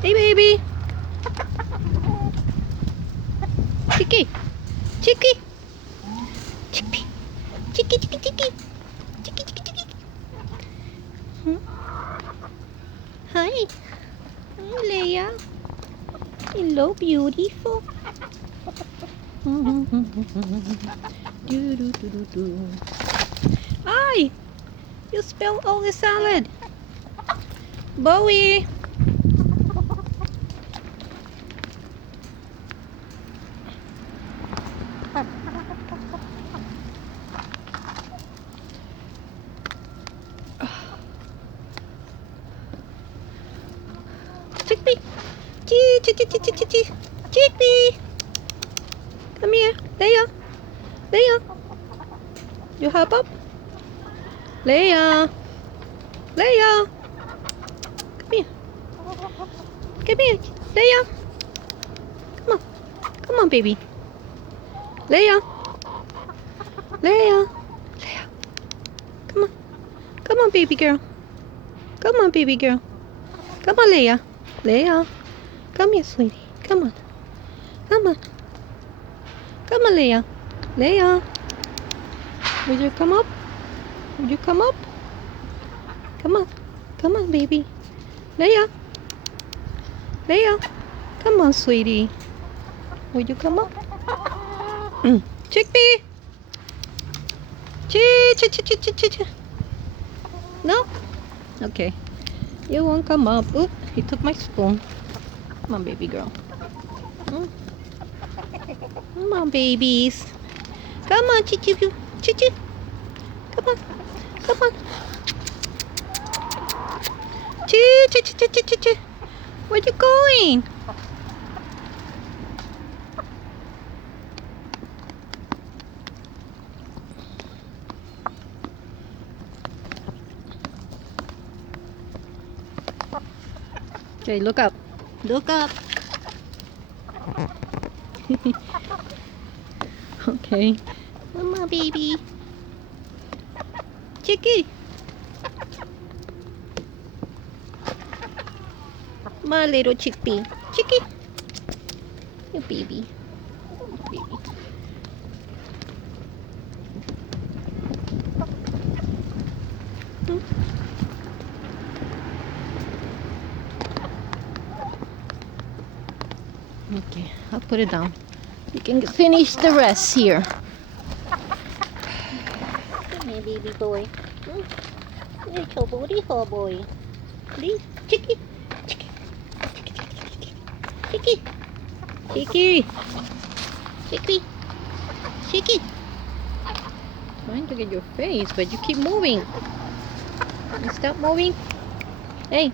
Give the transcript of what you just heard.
Hey, baby. Chicky. Chicky. Chickpea. Chicky, chicky, chicky. Chicky, chicky, chicky. Hmm? Hi. Hi, Leia. Hello, beautiful. Do, do, do, do, do. Hi. You spilled all the salad. Bowie. Chickpea. Chickpea. Come here. Leia. Leia. You hop up. Leia. Leia. Come here. Come here. Leia. Come on. Come on, baby. Leia. Leia. Leia. Come on. Come on, baby girl. Come on, baby girl. Come on, Leia. Leia. Come here, sweetie. Come on. Come on. Come on, Leia. Leia. Would you come up? Would you come up? Come on. Come on, baby. Leia. Leia. Come on, sweetie. Would you come up? Chickpea. Chi. No? Okay. You won't come up. Oop, he took my spoon. Come on, baby girl. Come on, babies. Come on, Chichu. Chichu. Come on. Come on. Chi. Where you going? Okay, look up. Look up. Okay. Come on, baby. Chicky. My little chickpea. Chicky. You baby. Baby. Okay, I'll put it down. You can finish the rest here. Come here, baby boy. Little beautiful boy. Please, Chicky. Chicky. Chicky. Chicky. Chicky. Trying to get your face, but you keep moving. You stop moving. Hey,